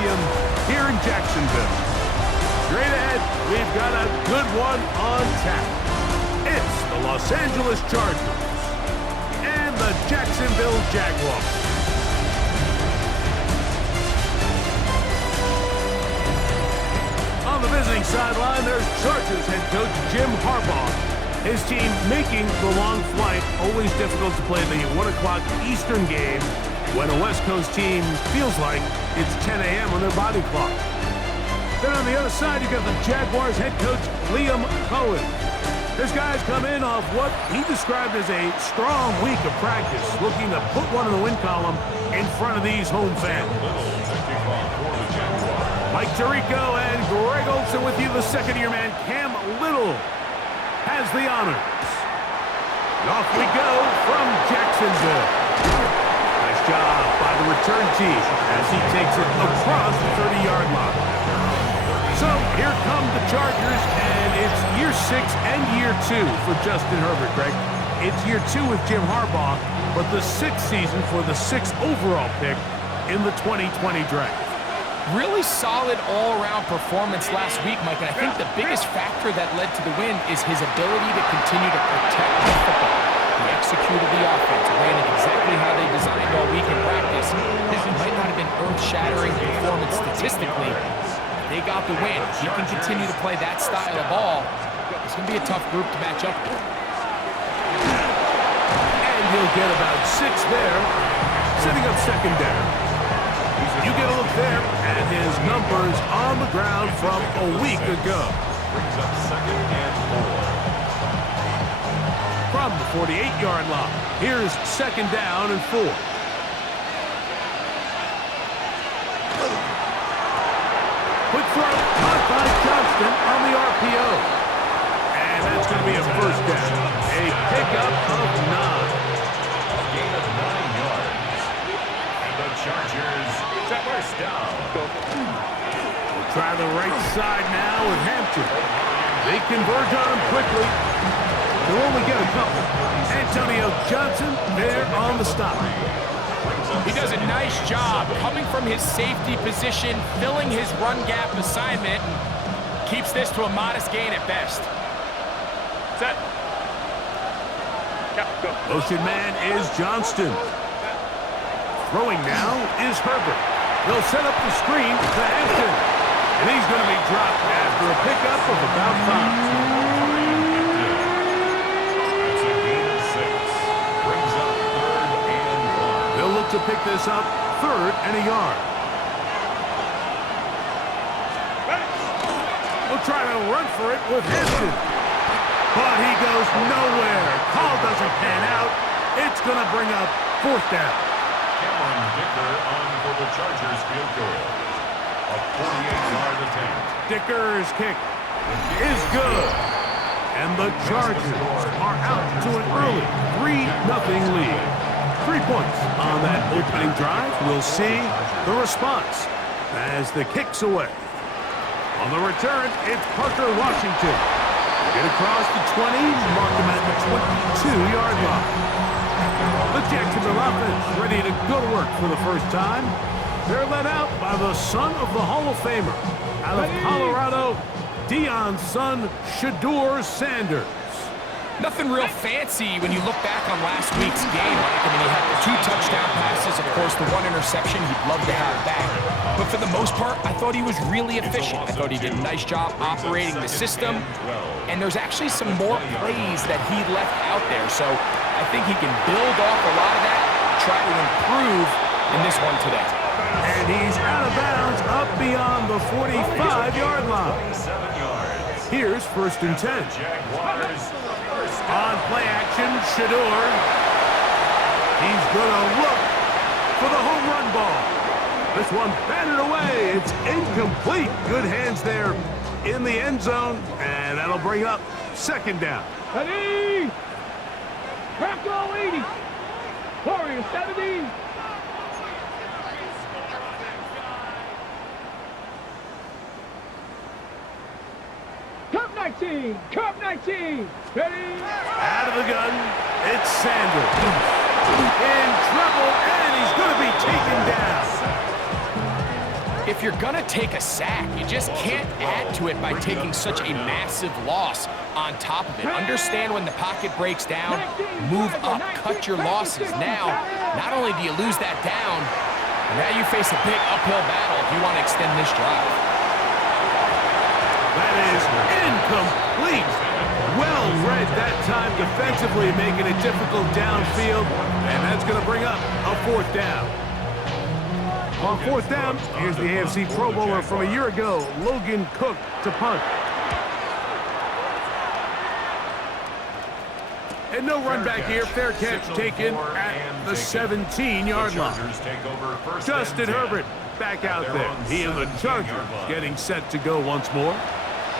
Stadium here in Jacksonville. Straight ahead, we've got a good one on tap. It's the Los Angeles Chargers and the Jacksonville Jaguars. On the visiting sideline, there's Chargers head coach Jim Harbaugh. His team making the long flight, always difficult to play the 1 o'clock Eastern game when a West Coast team feels like it's 10 a.m. on their body clock. Then on the other side, you've got the Jaguars head coach Liam Cohen. His guys come in off what he described as a strong week of practice, looking to put one in the win column in front of these home fans. Mike Tirico and Greg Olsen with you, the second-year man Cam Little has the honors. And off we go from Jacksonville. Nice job by the return team as he takes it across the 30-yard line. So here come the Chargers, and it's year 6 and year 2 for Justin Herbert, Greg. It's year 2 with Jim Harbaugh, but the 6th season for the 6th overall pick in the 2020 draft. Really solid all-around performance last week, Mike, and I think the biggest factor that led to the win is his ability to continue to protect the football. He executed the offense, ran it exactly how they designed all week in practice. This might not have been earth-shattering performance statistically. They got the win. If he can continue to play that style of ball, it's going to be a tough group to match up with. And he'll get about 6 there, setting up second down. You get a look there at his numbers on the ground from a week ago. Brings up second and 4. From the 48-yard line, here's second down and 4. Quick throw, caught by Johnston on the RPO. And that's going to be a first down. A pickup of 9. A gain of 9 yards. And the Chargers at first down. We'll try the right side now with Hampton. They converge on him quickly. They'll only get a couple. Antonio Johnson there on the stop. He does a nice job coming from his safety position, filling his run gap assignment, keeps this to a modest gain at best. Set. Go. Motion man is Johnston. Throwing now is Herbert. They'll set up the screen to Hampton. And he's going to be dropped after a pickup of about 5. That's a gain of 6. Brings up 3rd and 1. They'll look to pick this up 3rd and a yard. We'll try to run for it with Hampton. But he goes nowhere. Call doesn't pan out. It's going to bring up 4th down. Cameron Dicker on for the Chargers field goal. A 48-yard attempt. Dicker's kick is good. And the Chargers are out to an early 3-0 lead. 3 points on that opening drive. We'll see the response as the kick's away. On the return, it's Parker Washington. Get across the 20, mark him at the 22-yard line. The Jacksonville offense ready to go to work for the first time. They're led out by the son of the Hall of Famer out of Colorado, Deion's son, Shedeur Sanders. Nothing real fancy when you look back on last week's game, Mike. I mean, he had the 2 touchdown passes, of course, the 1 interception he'd love to have back. But for the most part, I thought he was really efficient. I thought he did a nice job operating the system. And there's actually some more plays that he left out there. So I think he can build off a lot of that, try to improve in this one today. And he's out of bounds up beyond the 45-yard line. Here's 1st and 10. On play action, Shedeur. He's going to look for the home run ball. This one batted away. It's incomplete. Good hands there in the end zone, and that'll bring up 2nd down. Ready? Crack all 80. Warrior 70. Curve 19. Curve 19. Ready? Out of the gun, it's Sanders. In trouble, and he's going to be taken down. If you're gonna take a sack, you just can't add to it by taking such a massive loss on top of it. Understand when the pocket breaks down, move up, cut your losses. Now, not only do you lose that down, now you face a big uphill battle if you want to extend this drive. That is incomplete. Well read that time defensively, making it difficult downfield, and that's going to bring up a 4th down. On 4th down, here's the AFC Pro Bowler from a year ago, Logan Cook, to punt. And no run back here. Fair catch taken at the 17-yard line. Justin Herbert back out there. He and the Chargers getting set to go once more.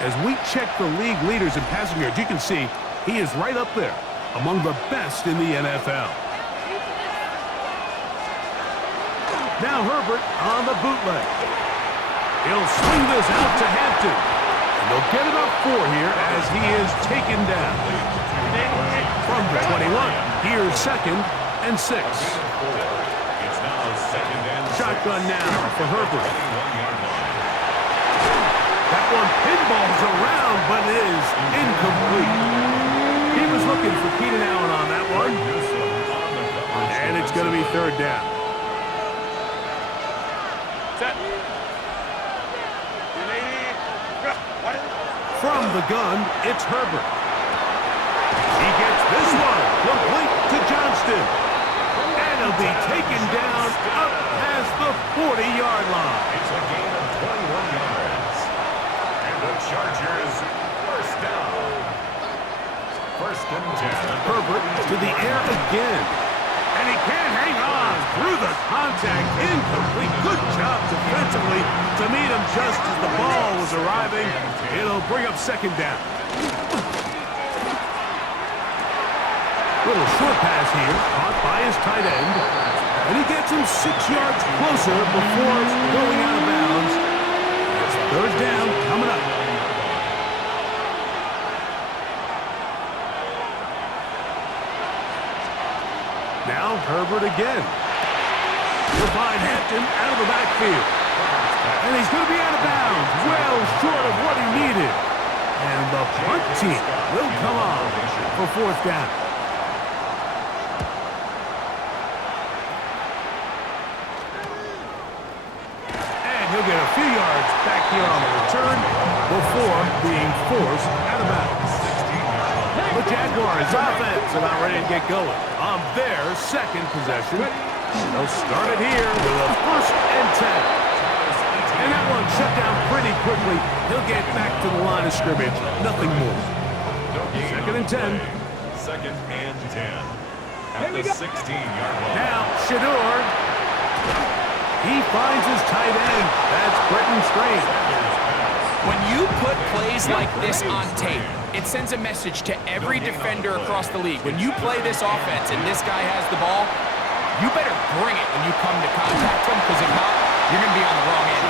As we check the league leaders in passing yards, you can see he is right up there among the best in the NFL. Now Herbert on the bootleg. He'll swing this out to Hampton. And they'll get it up 4 here as he is taken down. From the 21, here's 2nd and 6. Shotgun now for Herbert. That one pinballs around, but it is incomplete. He was looking for Keenan Allen on that one. And it's going to be 3rd down. From the gun, it's Herbert. He gets this one complete to Johnston. And he'll be taken down up past the 40-yard line. It's a gain of 21 yards. And the Chargers first down. 1st and 10. Herbert to the air again. And he can't hang on through the contact. Incomplete. Good job defensively to meet him just as the ball was arriving. It'll bring up 2nd down. Little short pass here, caught by his tight end. And he gets him 6 yards closer before going out of bounds. It's 3rd down coming up. Now Herbert again. He'll find Hampton out of the backfield. And he's going to be out of bounds, well short of what he needed. And the punt team will come on for 4th down. And he'll get a few yards back here on the return before being forced out of bounds. The Jaguars offense about ready to get going on their 2nd possession. They'll start it here with a 1st and 10. And that one shut down pretty quickly. He'll get back to the line of scrimmage. Nothing more. 2nd and 10. 2nd and 10. At the 16-yard line. Now Shador. He finds his tight end. That's Britton Strange. When you put plays like this on tape, it sends a message to every defender across the league. When you play this offense and this guy has the ball, you better bring it when you come to contact him, because if not, you're going to be on the wrong end.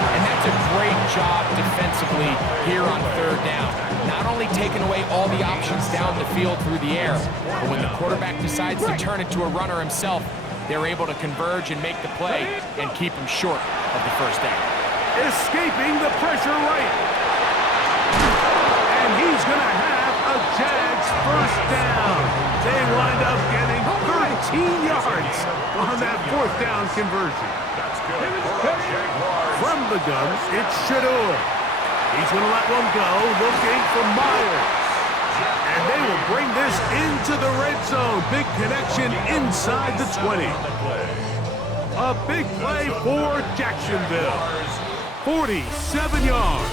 And that's a great job defensively here on 3rd down. Not only taking away all the options down the field through the air, but when the quarterback decides to turn it to a runner himself, they're able to converge and make the play and keep him short of the 1st down. Escaping the pressure right. And he's going to have a Jags 1st down. They wind up getting 13 yards on that 4th down conversion. That's good for the Jaguars. From the gun, it's Shador. He's going to let one go, looking for Myers. And they will bring this into the red zone. Big connection inside the 20. A big play for Jacksonville. 47 yards.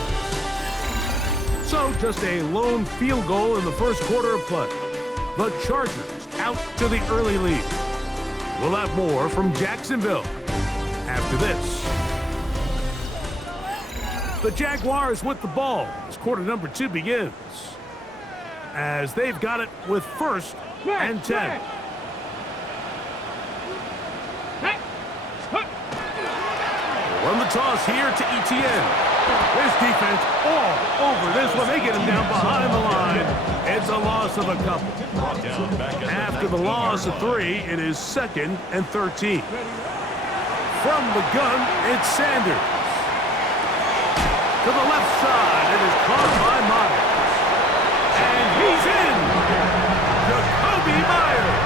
So just a lone field goal in the 1st quarter of play. The Chargers out to the early lead. We'll have more from Jacksonville after this. The Jaguars with the ball as quarter number 2 begins. As they've got it with 1st and 10. Run the toss here to Etienne. This defense all over this one. They get him down behind the line. It's a loss of a couple. After the loss of 3, it is 2nd and 13. From the gun, it's Sanders. To the left side, it is caught by Myers. And he's in! Jacoby Myers!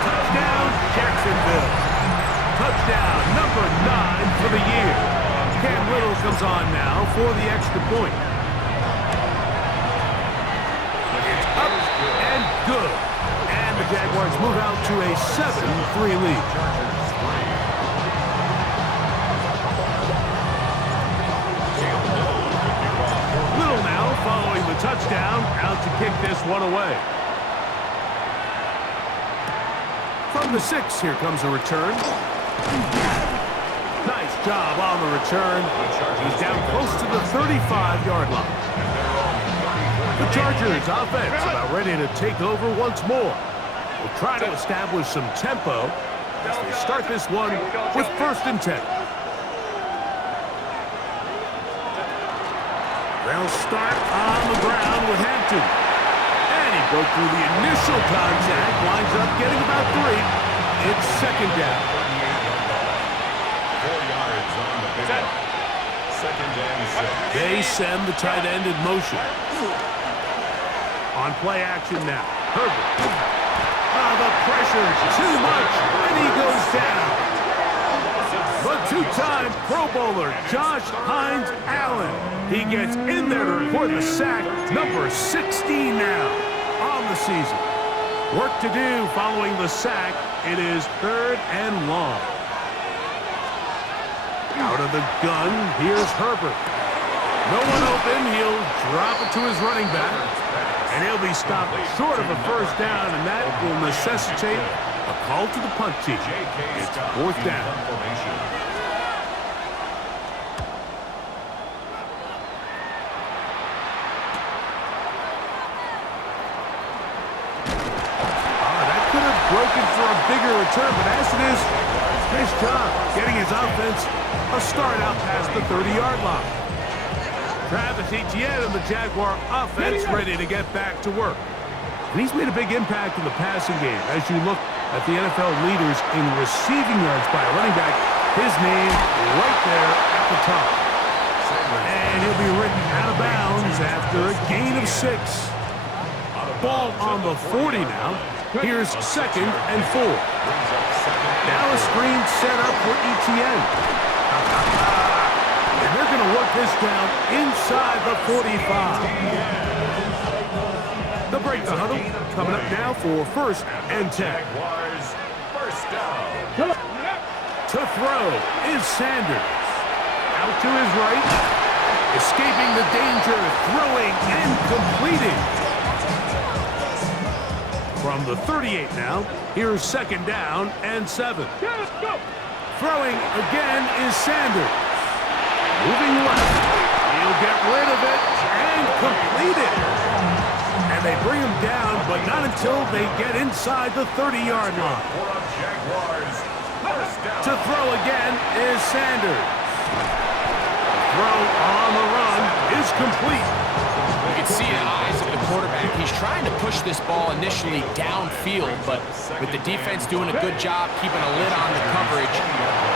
Touchdown, Jacksonville. Touchdown number 9 for the year. Cam Little comes on now for the extra point. It's up and good. And the Jaguars move out to a 7-3 lead. Little now following the touchdown, out to kick this one away. From the 6, here comes a return. Nice job on the return. He's down close to the 35-yard line. The Chargers offense about ready to take over once more. Will try to establish some tempo as they start this one with 1st and 10. They'll start on the ground with Hampton. And he broke through the initial contact, winds up getting about 3. It's 2nd down. 4 yards on the pickup. 2nd and 6. They send the tight end in motion. On play action now. Herbert. The pressure's too much, and he goes down. But 2-time Pro Bowler Josh Hines Allen. He gets in there to record the sack, number 16 now on the season. Work to do following the sack. It is 3rd and long. Out of the gun, here's Herbert. No one open, he'll drop it to his running back. And he'll be stopped short of a 1st down, and that will necessitate a call to the punt team. It's 4th down. That could have broken for a bigger return, but as it is, nice job getting his offense a start out past the 30-yard line. Travis Etienne and the Jaguar offense ready to get back to work. And he's made a big impact in the passing game. As you look at the NFL leaders in receiving yards by a running back, his name right there at the top. And he'll be written out of bounds after a gain of 6. Ball on the 40 now. Here's 2nd and 4. Now a screen set up for Etienne. And they're going to work this down inside the 45. They'll break the huddle. Coming up now for 1st and 10. First down. To throw is Sanders. Out to his right. Escaping the danger. Throwing and completing. From the 38 now. Here's 2nd down and 7. Throwing again is Sanders. Moving left. He'll get rid of it and complete it. And they bring him down, but not until they get inside the 30-yard line. To throw again is Sanders. Throw on the run is complete. You can see in the eyes of the quarterback, he's trying to push this ball initially downfield, but with the defense doing a good job keeping a lid on the coverage,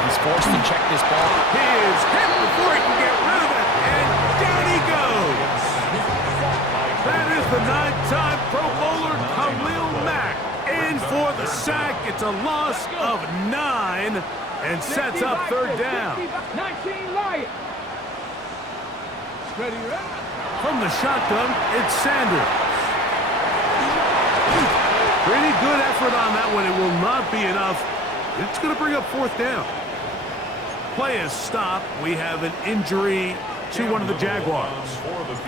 he's forced to check this ball. His hit before he can get rid of it, and down he goes. That is the 9-time Pro Bowler Khalil Mack in for the sack. It's a loss of 9 and sets up 3rd down. 19 Lions. Ready, ready? From the shotgun, it's Sanders. Pretty good effort on that one. It will not be enough. It's going to bring up 4th down. Play is stopped. We have an injury to one of the Jaguars.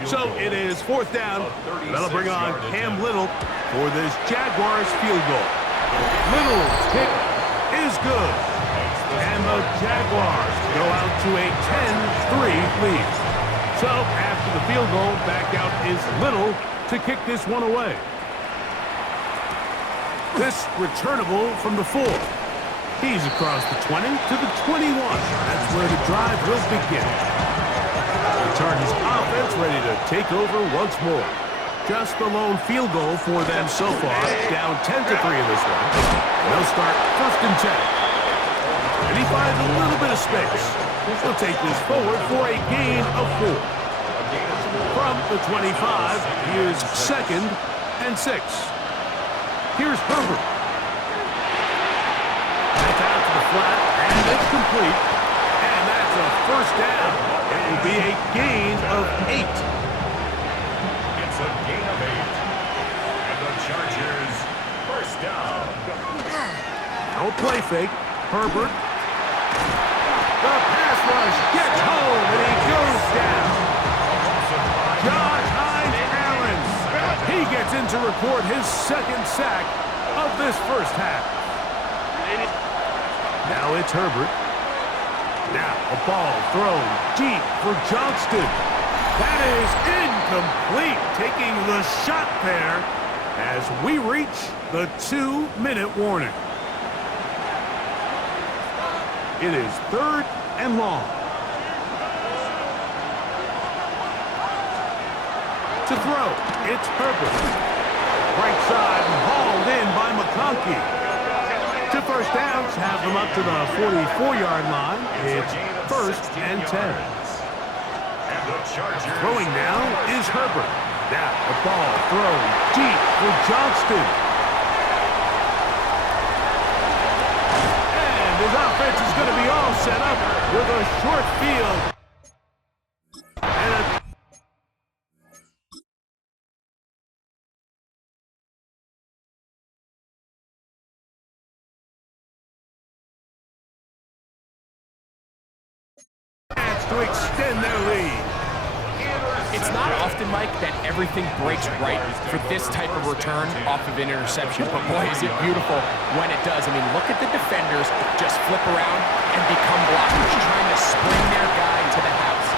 So it is 4th down. That'll bring on Cam Little for this Jaguars field goal. Little's kick is good. And the Jaguars go out to a 10-3 lead. So after the field goal, back out is Little to kick this one away. This returnable from the 4. He's across the 20 to the 21. That's where the drive will begin. The Chargers offense ready to take over once more. Just the lone field goal for them so far. Down 10-3 in this one. They'll start 1st and 10. and he finds a little bit of space. He'll take this forward for a gain of 4. From the 25, here's 2nd and 6. Here's Herbert. That's out to the flat, and it's complete. And that's a first down. It will be a gain of 8. It's a gain of 8. And the Chargers, first down. No play fake. Herbert. The pass rush gets home, and he goes down. Josh Allen. He gets in to record his 2nd sack of this first half. Now it's Herbert. Now a ball thrown deep for Johnston. That is incomplete, taking the shot there as we reach the 2-minute warning. It is 3rd and long. To throw, it's Herbert. Right side hauled in by McConkey. To first downs, have them up to the 44-yard line. It's 1st and 10. And the Chargers. Throwing now is Herbert. Now the ball thrown deep for Johnston. And his offense is going to be all set up with a short field. And a to extend their lead. It's not often, Mike, that everything breaks right for this type of return off of an interception, but boy, is it beautiful when it does. I mean, look at the defenders just flip around and become blockers, trying to spring their guy to the house.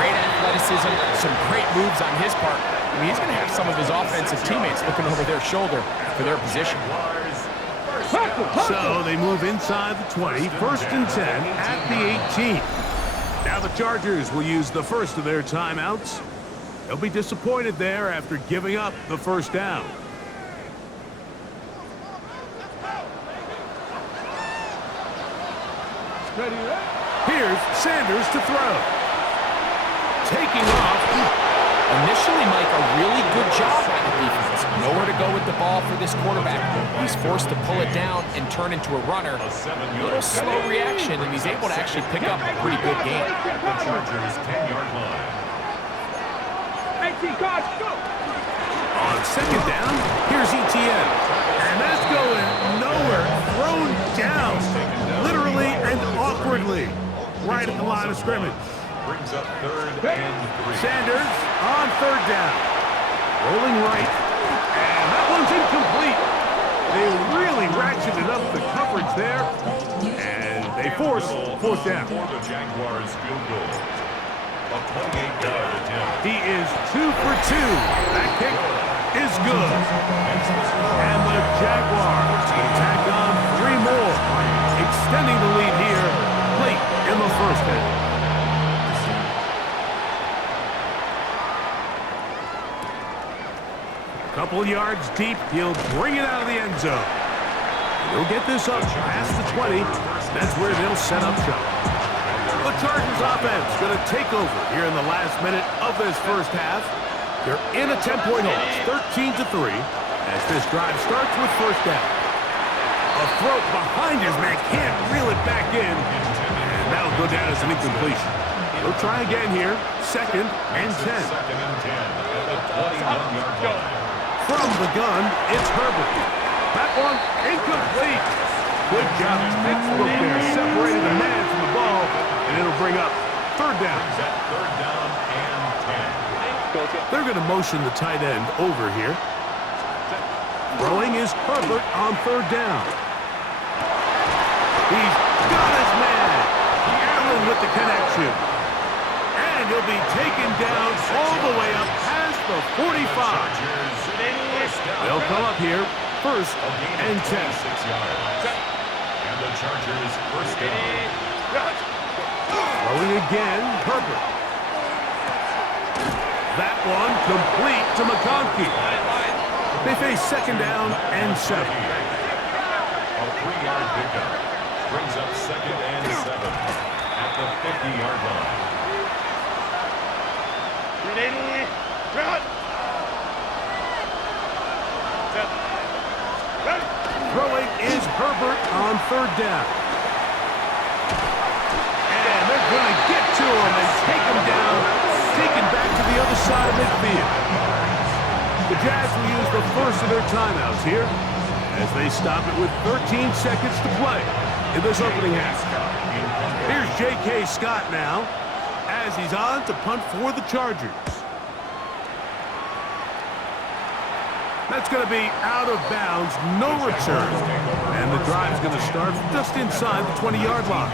Great athleticism, some great moves on his part. I mean, he's going to have some of his offensive teammates looking over their shoulder for their position. So they move inside the 20, 1st and 10 at the 18. Now the Chargers will use the first of their timeouts. They'll be disappointed there after giving up the first down. Here's Sanders to throw. Taking off. Initially, Mike, a really good job by the defense. Nowhere to go with the ball for this quarterback. He's forced to pull it down and turn into a runner. A little slow reaction, and he's able to actually pick up a pretty good game. The Chargers 10-yard line. 18 cards, go! On 2nd down, here's Etienne. And that's going nowhere. Thrown down. Literally and awkwardly. Right at the line of scrimmage. Brings up 3rd and 3. Sanders on 3rd down. Rolling right. And that one's incomplete. They really ratcheted up the coverage there. And they force 4th down. For the Jaguars field goal. A 28-yard attempt. He is 2 for 2. That kick is good. And the Jaguars will tack on 3 more, extending the lead here late in the first half. Couple of yards deep, he'll bring it out of the end zone. He'll get this up past the 20. That's where they'll set up shop. The Chargers offense going to take over here in the last minute of this first half. They're in a 10-point hold, 13-3, as this drive starts with first down. A throw behind his man, can't reel it back in, and that'll go down as an incompletion. He'll try again here, 2nd and 10. 2nd and 10 at the 21-yard line. From the gun, it's Herbert. That one incomplete. Good job. Textbook there. Separated the man from the ball, and it'll bring up 3rd down. At 3rd down and 10. They're going to motion the tight end over here. Throwing is Herbert on 3rd down. He's got his man. Allen with the connection. And he'll be taken down all the way up past the 45. They'll come up here, 1st and 10. 6 yards. And the Chargers first down. Throwing again, Herbert. That one complete to McConkey. They face 2nd down and 7. A 3-yard pickup. Brings up 2nd and 7 at the 50-yard line. Throwing is Herbert on 3rd down. And they're going to get to him and take him down, taken back to the other side of midfield. The Jags will use the first of their timeouts here as they stop it with 13 seconds to play in this opening half. Here's J.K. Scott now as he's on to punt for the Chargers. That's going to be out of bounds, no return. And the drive's going to start just inside the 20-yard line.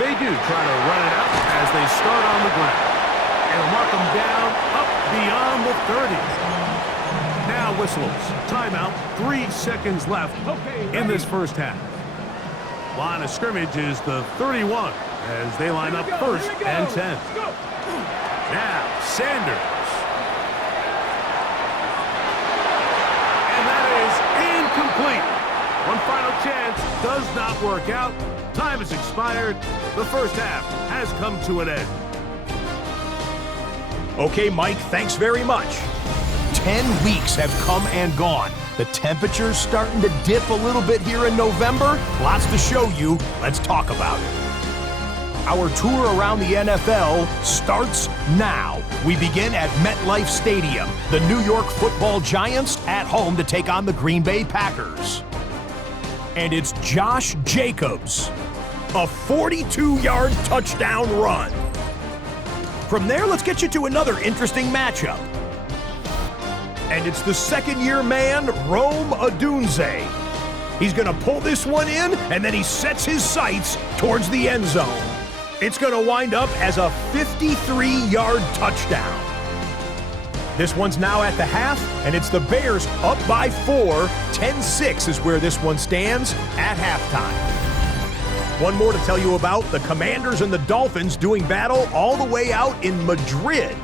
They do try to run it out as they start on the ground. And mark them down up beyond the 30. Now whistles. Timeout. 3 seconds left in this first half. Line of scrimmage is the 31 as they line up 1st and 10. Now, Sanders. And that is incomplete. One final chance does not work out. Time has expired. The first half has come to an end. Okay, Mike, thanks very much. 10 weeks have come and gone. The temperature's starting to dip a little bit here in November. Lots to show you. Let's talk about it. Our tour around the NFL starts now. We begin at MetLife Stadium. The New York Football Giants at home to take on the Green Bay Packers. And it's Josh Jacobs. A 42-yard touchdown run. From there, let's get you to another interesting matchup. And it's the second-year man, Rome Odunze. He's going to pull this one in, and then he sets his sights towards the end zone. It's going to wind up as a 53-yard touchdown. This one's now at the half, and it's the Bears up by 4. 10-6 is where this one stands at halftime. One more to tell you about, the Commanders and the Dolphins doing battle all the way out in Madrid.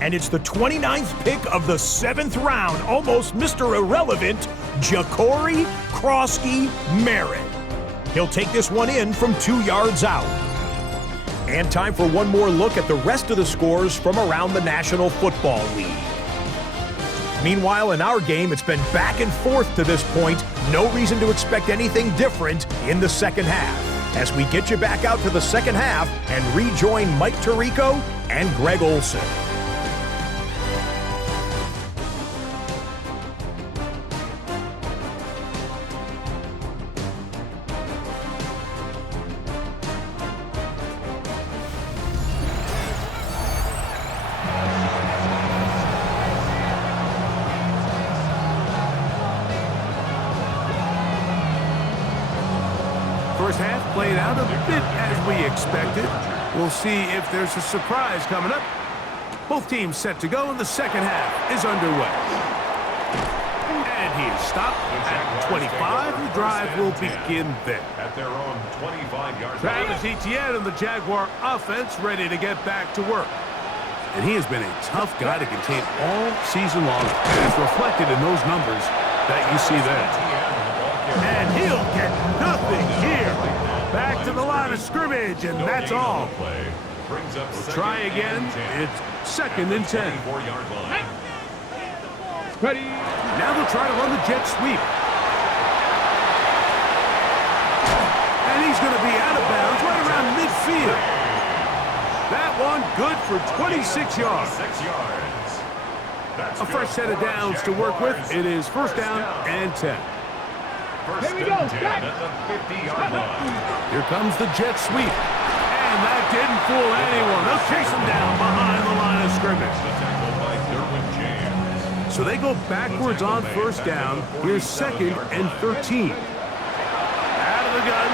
And it's the 29th pick of the 7th round, almost Mr. Irrelevant, Ja'Cory Krosky-Merritt. He'll take this one in from 2 yards out. And time for one more look at the rest of the scores from around the National Football League. Meanwhile, in our game, it's been back and forth to this point. No reason to expect anything different in the second half. As we get you back out to the second half and rejoin Mike Tirico and Greg Olson. First half played out a bit as we expected. We'll see if there's a surprise coming up. Both teams set to go, and the second half is underway. And he is stopped at 25. The drive will begin there. At their own 25-yard line. Travis Etienne and the Jaguar offense ready to get back to work. And he has been a tough guy to contain all season long. It's reflected in those numbers that you see there. And he'll get nothing here. Back to the line of scrimmage, and that's all. We'll try again. It's 2nd and 10. Ready. Now they'll try to run the jet sweep. And he's going to be out of bounds right around midfield. That one good for 26 yards. A fresh set of downs to work with. It is 1st down and 10. Here we go. At the 50-yard line. Here comes the jet sweep. And that didn't fool anyone. They'll chase him down behind the line of scrimmage. So they go backwards on 1st down. Here's 2nd and 13. Out of the gun,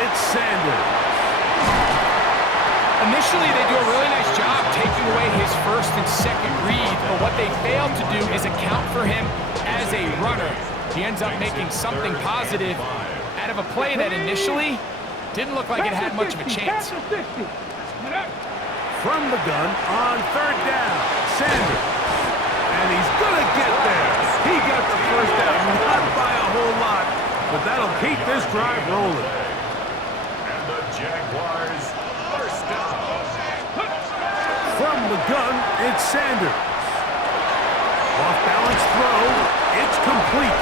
it's Sanders. Initially, they do a really nice job taking away his 1st and 2nd read, but what they failed to do is account for him as a runner. He ends up making something positive out of a play that initially didn't look like it had much of a chance. From the gun on 3rd down, Sanders. And he's going to get there. He He got the first down, not by a whole lot, but that'll keep this drive rolling. And the Jaguars first down. From the gun, it's Sanders. Off-balance throw, it's complete.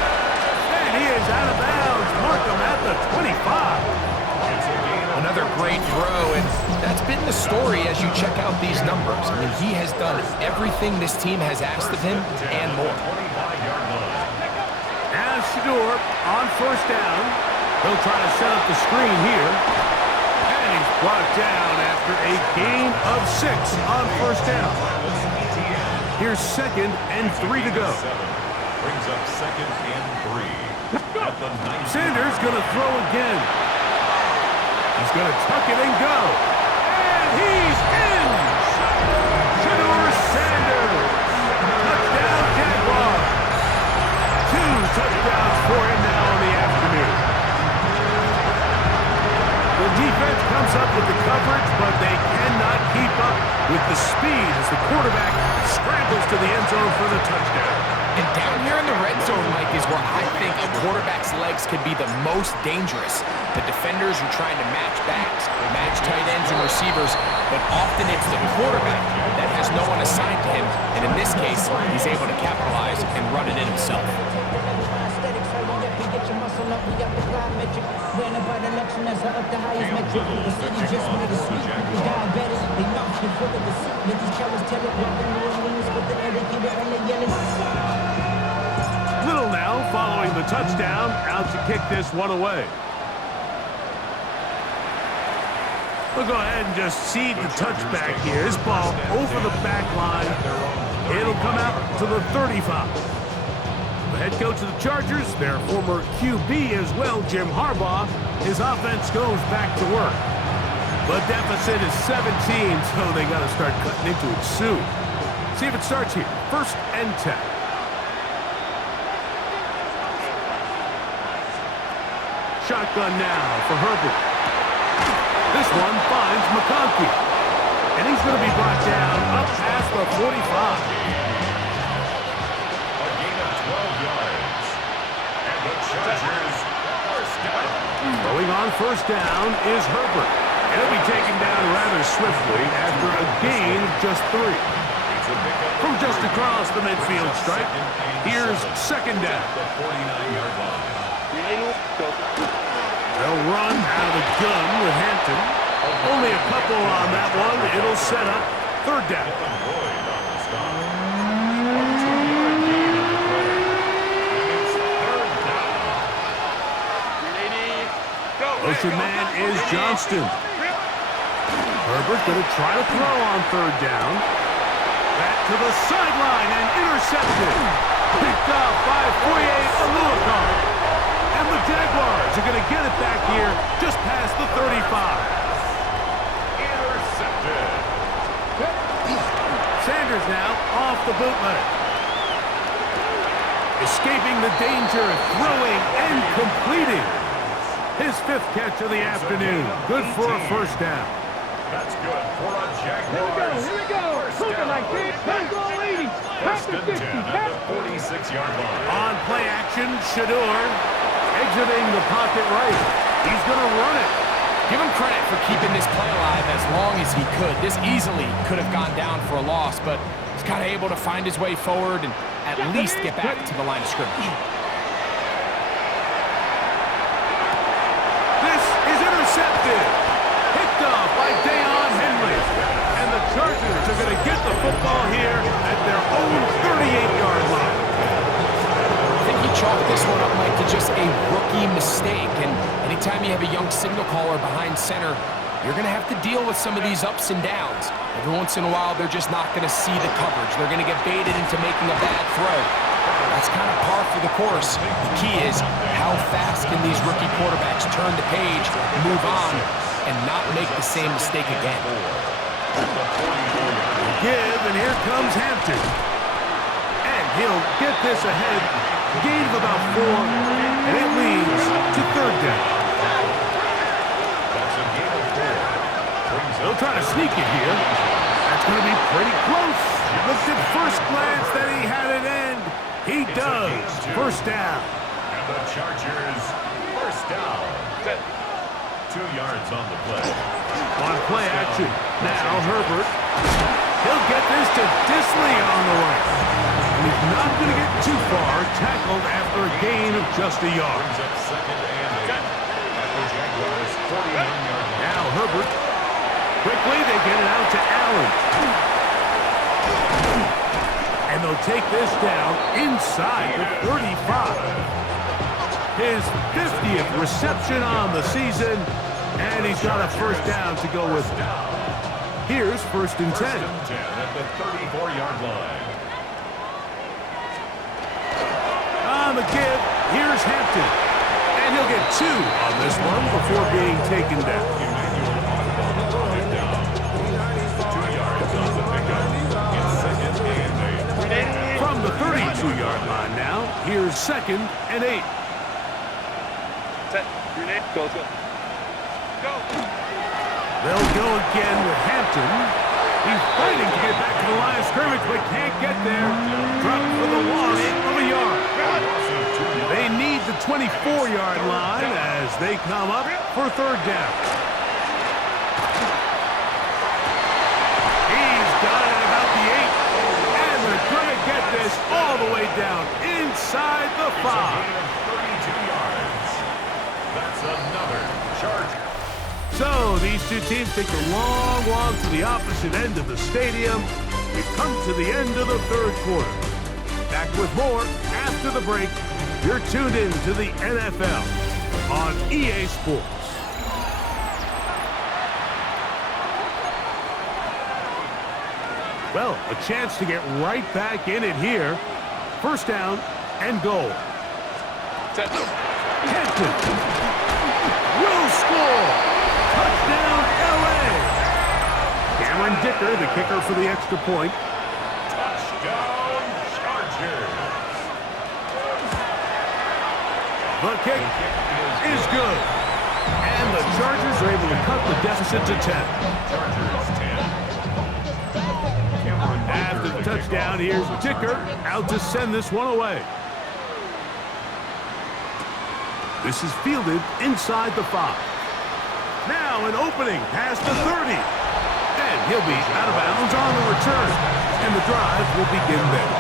And he is out of bounds. Mark him at the 25. Another great throw, and that's been the story as you check out these numbers. I mean, he has done everything this team has asked of him and more. Now Shador on first down. He'll try to set up the screen here. And he's brought down after a gain of 6 on first down. Here's 2nd and 3 to go. Brings up 2nd and 3. At the 9. Sanders going to throw again. He's going to tuck it and go. And he's in! Shador Sanders. Touchdown, Jaguars. 2 touchdowns for him now in the afternoon. The defense comes up with the coverage, but they cannot keep up with the speed as the quarterback scrambles to the end zone for the touchdown. And down here in the red zone, Mike, is where I think a quarterback's legs can be the most dangerous. The defenders are trying to match backs, match tight ends and receivers, but often it's the quarterback that has no one assigned to him, and in this case, he's able to capitalize and run it in himself. Little now following the touchdown, out to kick this one away. We'll go ahead and just seed the touchback here. His ball over the back line. It'll come out to the 35. The head coach of the Chargers, their former QB as well, Jim Harbaugh, his offense goes back to work. The deficit is 17, so they got to start cutting into it soon. See if it starts here. 1st and 10. Shotgun now for Herbert. This one finds McConkey. And he's going to be brought down up past the 45. A gain of 12 yards. And the Chargers first down. Throwing on first down is Herbert. And he'll be taken down rather swiftly after a gain of just 3. From just across the midfield stripe, here's 2nd down. The 49-yard line. They'll run out of the gun with Hampton. Only a couple on that one. It'll set up 3rd down. Motion man is Johnston. Herbert going to try to throw on 3rd down. Back to the sideline and intercepted. Picked off by Foye Oluokun. And the Jaguars are going to get it back here just past the 35. Intercepted. Sanders now off the bootleg. Escaping the danger, throwing and completing. His 5th catch of the afternoon. Good for a 1st down. That's good for a Jaguars. Here we go. Moving like this. Let's go, ladies. Pass the 60. At the 46-yard line. On play action, Shador exiting the pocket right. He's going to run it. Give him credit for keeping this play alive as long as he could. This easily could have gone down for a loss, but he's kind of able to find his way forward and at least get back to the line of scrimmage. This is intercepted. Picked off by Deion Henley. And the Chargers are going to get the football here at their own 38-yard line. I think he chalked this one up, Mike, to just a rookie mistake. And anytime you have a young signal caller behind center, you're going to have to deal with some of these ups and downs. Every once in a while, they're just not going to see the coverage. They're going to get baited into making a bad throw. That's kind of par for the course. The key is how fast can these rookie quarterbacks turn the page, move on, and not make the same mistake again. Give, and here comes Hampton. And he'll get this ahead. Gain of about 4, and it leads to 3rd down. That's a gain of 4. They'll try to sneak it here. That's going to be pretty close. Looked at first glance that he had it end. He does. First down. And the Chargers, first down. 2 yards on the play. On play action. Now Herbert. He'll get this to Disley on the right. And he's not going to get too far. Tackled after a gain of just a yard. Brings up second and 8. At the Jaguars' 41-yard line. Now Herbert. Quickly they get it out to Allen. And they'll take this down inside the 35. His 50th reception on the season, and he's got a first down to go with it. Here's first and 10. First and 10 at the 34-yard line. On the give, here's Hampton. And he'll get 2 on this one before being taken down. 2 yards on the pickup. It's second and 8. From the 32-yard line now, here's second and 8. Set. Grenade. Go, go. Go. They'll go again with Hampton. He's fighting to get back to the line of scrimmage, but can't get there. Dropped for the loss of a yard. They need the 24-yard line as they come up for third down. He's got it at about the 8. And they're going to get this all the way down inside the 5. 32 yards. That's another Charger. So these two teams take a long walk to the opposite end of the stadium. We've come to the end of the third quarter. Back with more after the break. You're tuned in to the NFL on EA Sports. Well, a chance to get right back in it here. First down and goal. Set. Hampton will score. Touchdown, L.A. Cameron Dicker, the kicker for the extra point. Touchdown, Chargers. The kick is good. And the Chargers are able to cut the deficit to 10. Chargers 10. After the touchdown, here's Dicker out to send this one away. This is fielded inside the 5. Now an opening past the 30. And he'll be out of bounds on the return. And the drive will begin there.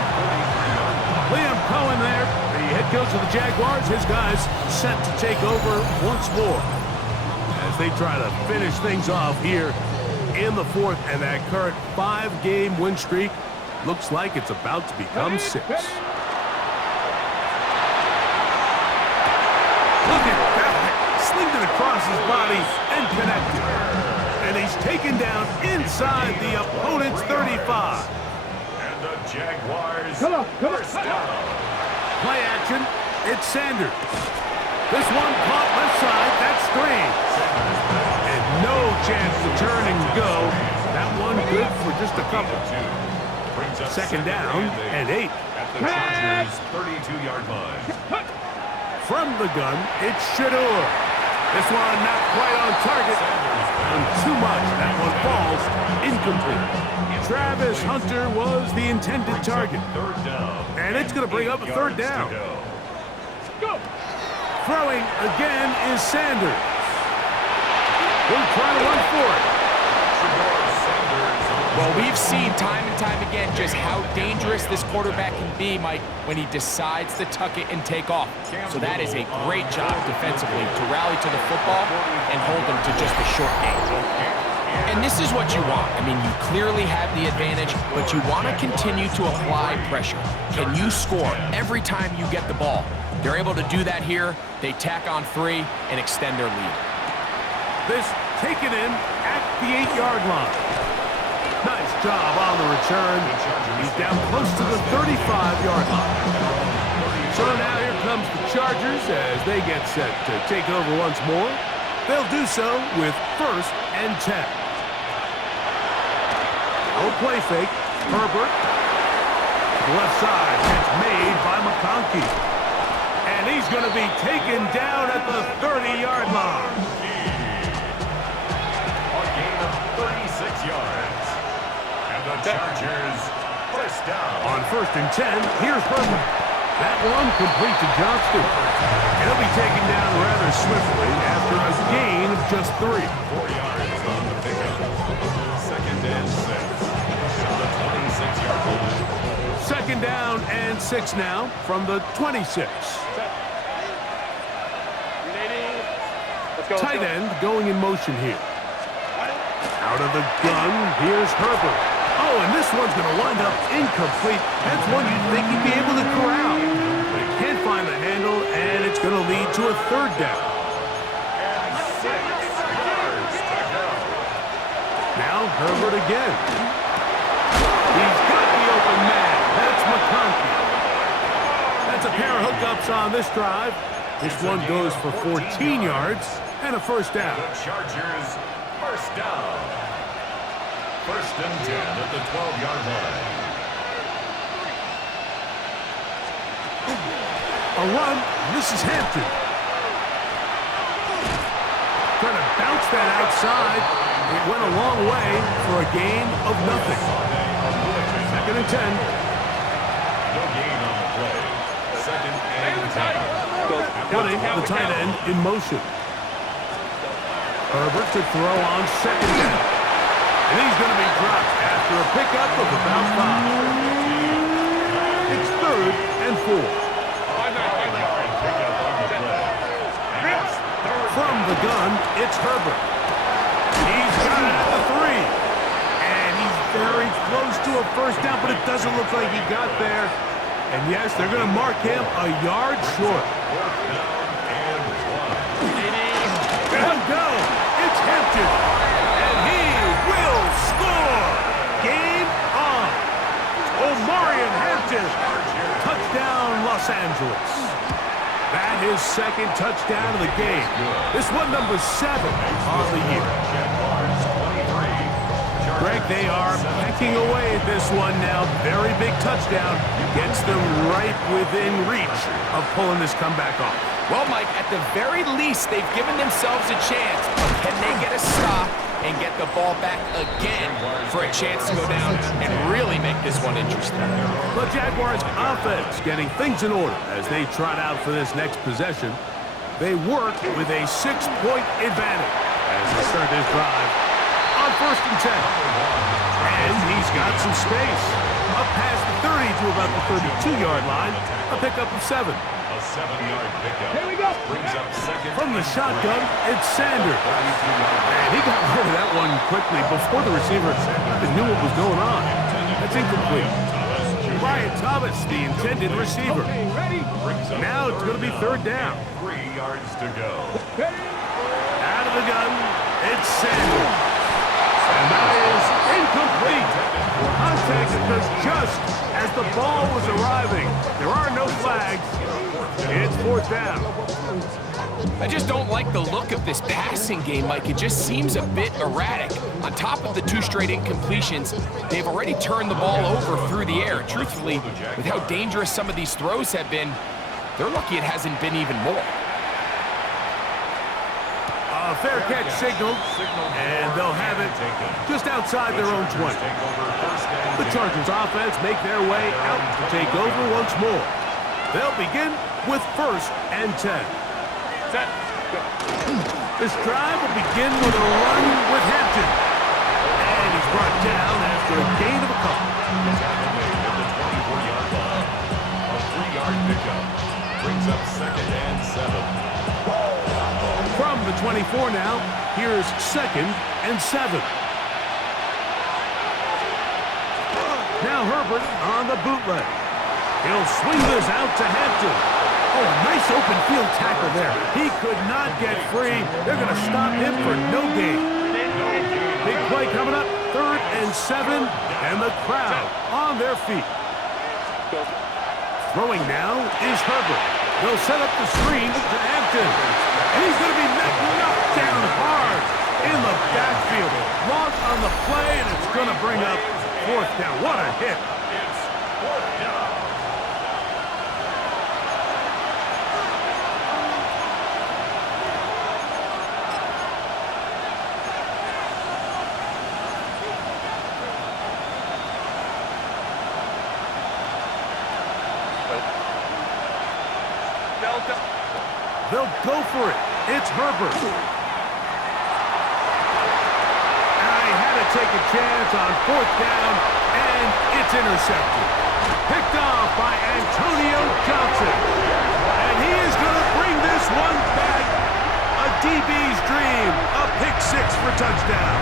Liam Cohen there, the head coach of the Jaguars. His guys set to take over once more as they try to finish things off here in the fourth. And that current 5-game win streak looks like it's about to become 6. Look at that. Slinged it across his body and connected. And he's taken down inside the opponent's 35. And the Jaguars first down. Play action. It's Sanders. This one caught left side. That's screen. And no chance to turn and go. That one good for just a couple. Second down and 8. At the Chargers' 32-yard line. From the gun, it's Shador. This one not quite on target. And too much. That one falls incomplete. Travis Hunter was the intended target. Third down. And it's going to bring up a third down. Go. Throwing again is Sanders. He'll try to run for it. Well, we've seen time and time again just how dangerous this quarterback can be, Mike, when he decides to tuck it and take off. So that is a great job defensively to rally to the football and hold them to just a short game. And this is what you want. I mean, you clearly have the advantage, but you want to continue to apply pressure. Can you score every time you get the ball? They're able to do that here. They tack on 3 and extend their lead. This taken in at the 8-yard line. Nice job on the return. He's down close to the 35-yard line. So now here comes the Chargers as they get set to take over once more. They'll do so with first and 10. No play fake. Herbert. To the left side. It's made by McConkey. And he's going to be taken down at the 30-yard line. A gain of 36 yards. And the Chargers first down. On first and 10, here's Herbert. That one complete to Johnston. He'll be taken down rather swiftly after a gain of just 3. 4 yards on the pickup. Second and 6. From the 26-yard line. Second down and 6 now from the 26. Tight end going in motion here. Out of the gun, here's Herbert. Oh, and this one's going to wind up incomplete. That's one you'd think he'd be able to corral. But he can't find the handle, and it's going to lead to a 3rd down. And 6 yards to go. Now Herbert again. He's got the open man. That's McConkey. That's a pair of hookups on this drive. This one goes for 14 yards and a 1st down. The Chargers, first down. First and 10 at the 12-yard line. A run. This is Hampton. Trying to bounce that outside. It went a long way for a gain of nothing. Second and 10. No gain on the play. Second and 10. Putting the tight end in motion. Herbert to throw on 2nd down. And he's going to be dropped after a pickup of about 5. It's 3rd and 4. From the gun, it's Herbert. He's got it at the 3. And he's very close to a 1st down, but it doesn't look like he got there. And yes, they're going to mark him a yard short. And go! It's Hampton! And he will score! Game on! Omarion Hampton! Touchdown, Los Angeles. That is 2nd touchdown of the game. This one number 7 on the year. Greg, they are pecking away at this one now. Very big touchdown. Gets them right within reach of pulling this comeback off. Well, Mike, at the very least, they've given themselves a chance. But can they get a stop and get the ball back again for a chance to go down and really make this one interesting? The Jaguars' offense getting things in order as they trot out for this next possession. They work with a 6-point advantage as they start this drive on 1st and 10. And he's got some space. Up past the 30 to about the 32-yard line. A pickup of 7. A 7-yard pickup. Here we go. Brings up second. From the shotgun, it's Sanders. And he got rid of that one quickly before the receiver even knew what was going on. That's incomplete. Brian Thomas, the intended receiver. Okay, ready? Now it's going to be 3rd down. 3 yards to go. Out of the gun, it's Sanders. And that is incomplete. Contact occurs just as the ball was arriving. There are no flags. It's 4th down. I just don't like the look of this passing game, Mike. It just seems a bit erratic. On top of the 2 straight incompletions, they've already turned the ball over through the air. Truthfully, with how dangerous some of these throws have been, they're lucky it hasn't been even more. A fair catch signal, and they'll have it just outside their own 20. The Chargers offense make their way out to take over once more. They'll begin with 1st and 10. This drive will begin with a run with Hampton. And he's brought down after a gain of a couple. A 3-yard pickup. Brings up second and 7. From the 24 now, here's 2nd and 7. Now Herbert on the bootleg. He'll swing this out to Hampton. Oh, a nice open field tackle there. He could not get free. They're going to stop him for no gain. Big play coming up, 3rd and 7, and the crowd on their feet. Throwing now is Herbert. They'll set up the screen to Hampton. And he's going to be knocked down hard in the backfield. Loss on the play, and it's going to bring up 4th down. What a hit. It's 4th down. They'll go for it. It's Herbert. I had to take a chance on 4th down, and it's intercepted. Picked off by Antonio Johnson. And he is going to bring this one back. A DB's dream. A pick 6 for touchdown.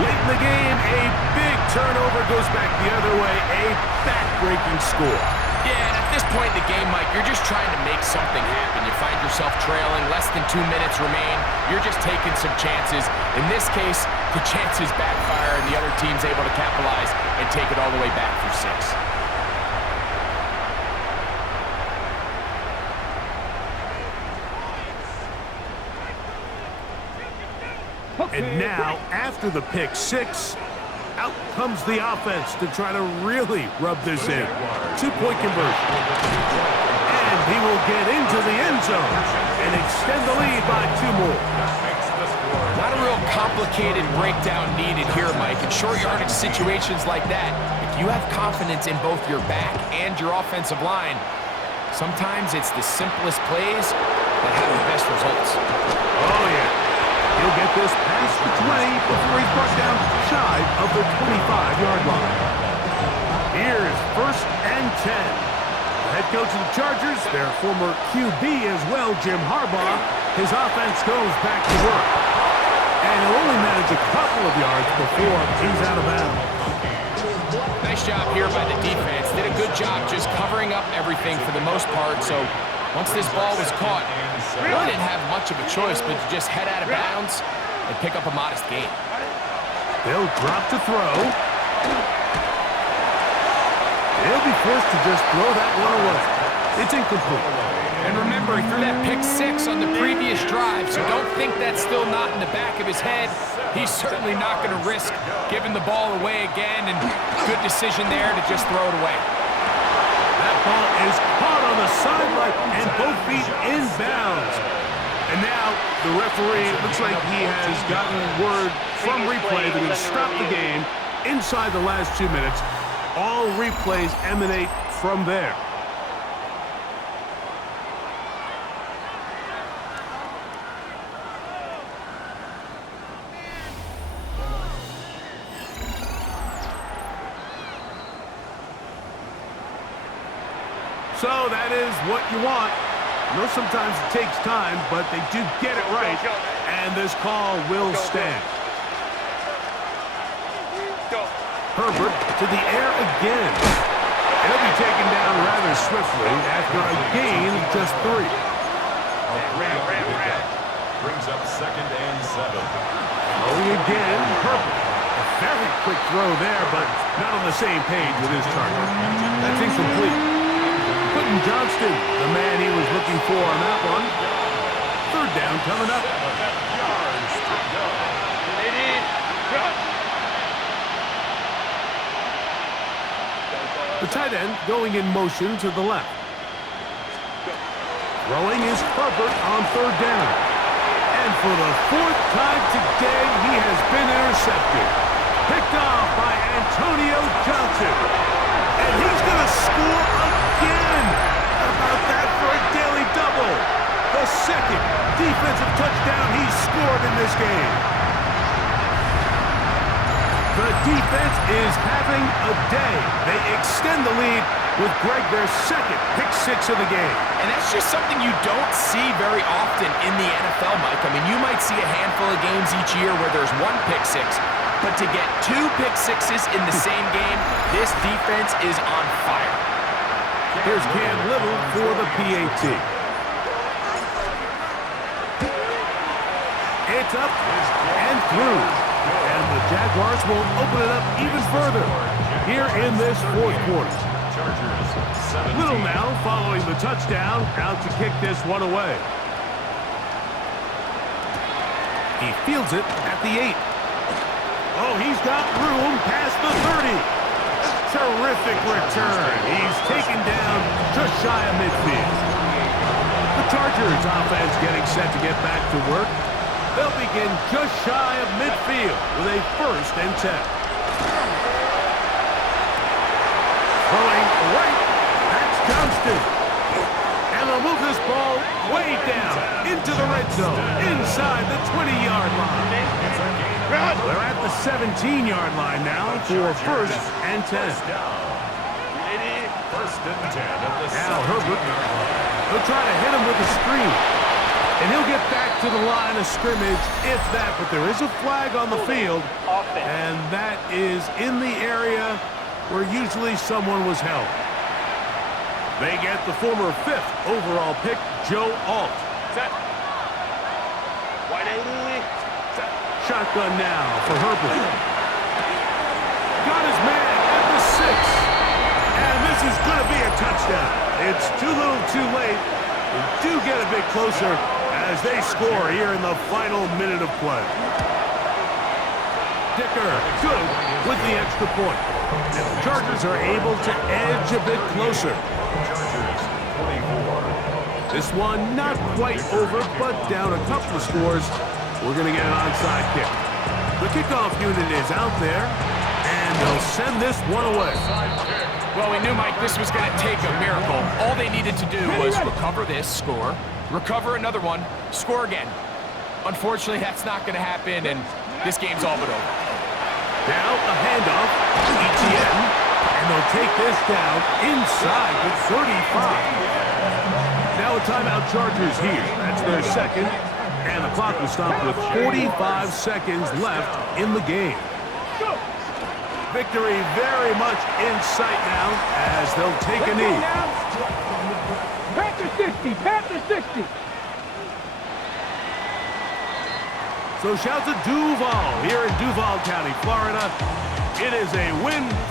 Late in the game, a big turnover goes back the other way. A back-breaking score. Yeah, and at this point in the game, Mike, you're just trying to make something happen. You find yourself trailing, less than 2 minutes remain. You're just taking some chances. In this case, the chances backfire, and the other team's able to capitalize and take it all the way back for 6. And now, after the pick 6, out comes the offense to try to really rub this in. 2-point conversion. And he will get into the end zone and extend the lead by 2 more. Not a real complicated breakdown needed here, Mike. In short yardage situations like that, if you have confidence in both your back and your offensive line, sometimes it's the simplest plays that have the best results. Oh, yeah. He'll get this past the 20 before he's brought down shy of the 25-yard line. Here's 1st and 10. The head coach of the Chargers, their former QB as well, Jim Harbaugh, his offense goes back to work. And he'll only manage a couple of yards before he's out of bounds. Nice job here by the defense. Did a good job just covering up everything for the most part. So once this ball was caught, really didn't have much of a choice but to just head out of bounds and pick up a modest gain. They'll drop to throw. He'll be forced to just throw that one away. It's incomplete. And remember, he threw that pick 6 on the previous drive, so don't think that's still not in the back of his head. He's certainly not going to risk giving the ball away again, and good decision there to just throw it away. That ball is caught on the sideline and both feet inbounds. And now the referee, looks like he has gotten word from replay that he's stopped the game inside the last 2 minutes. All replays emanate from there. So that is what you want. I know sometimes it takes time, but they do get it right, and this call will stand. Herbert to the air again. He'll be taken down rather swiftly after a gain of just 3. Brings up 2nd and 7. Throwing again, Herbert. A very quick throw there, but not on the same page with his target. That's incomplete. Johnston, the man he was looking for on that one. 3rd down coming up. Yards to go. The tight end going in motion to the left. Throwing is Herbert on 3rd down. And for the 4th time today, he has been intercepted. Picked off by Antonio Johnson. And he's going to score again. How about that for a daily double? The 2nd defensive touchdown he's scored in this game. The defense is having a day. They extend the lead with Greg their 2nd pick 6 of the game. And that's just something you don't see very often in the NFL, Mike. I mean, you might see a handful of games each year where there's 1 pick 6, but to get 2 pick 6s in the same game, this defense is on fire. Here's Cam Little for the PAT. It's up and through. And the Jaguars will open it up even further here in this 4th quarter. Little now following the touchdown, out to kick this one away. He fields it at the 8. Oh, he's got room past the 30. Terrific return. He's taken down just shy of midfield. The Chargers offense getting set to get back to work. They'll begin just shy of midfield with a 1st and 10. Throwing right. That's Johnston. And ball way down into the red zone, inside the 20-yard line. They're at the 17-yard line now for first and 10. First and 10 at the Now Herbert, 17-yard line. he'll try to hit him with a screen. And he'll get back to the line of scrimmage, if that, but there is a flag on the field, and that is in the area where usually someone was held. They get the former 5th overall pick, Joe Alt. Shotgun now for Herbert. Got his man at the 6. And this is going to be a touchdown. It's too little too late. They do get a bit closer as they score here in the final minute of play. Dicker, good with the extra point. And the Chargers are able to edge a bit closer. Chargers 24. This one not quite over, but down a couple of scores. We're going to get an onside kick. The kickoff unit is out there, and they'll send this one away. Well, we knew, Mike, this was going to take a miracle. All they needed to do was recover this, score, recover another one, score again. Unfortunately, that's not going to happen, and this game's all but over. Now a handoff, ETN, and they'll take this down inside the 35. Now a timeout Chargers here. That's their second, and the clock will stop with 45 seconds left in the game. Victory very much in sight now as they'll take a knee. Panther 60, Panther 60. So shout to Duval here in Duval County, Florida. It is a win for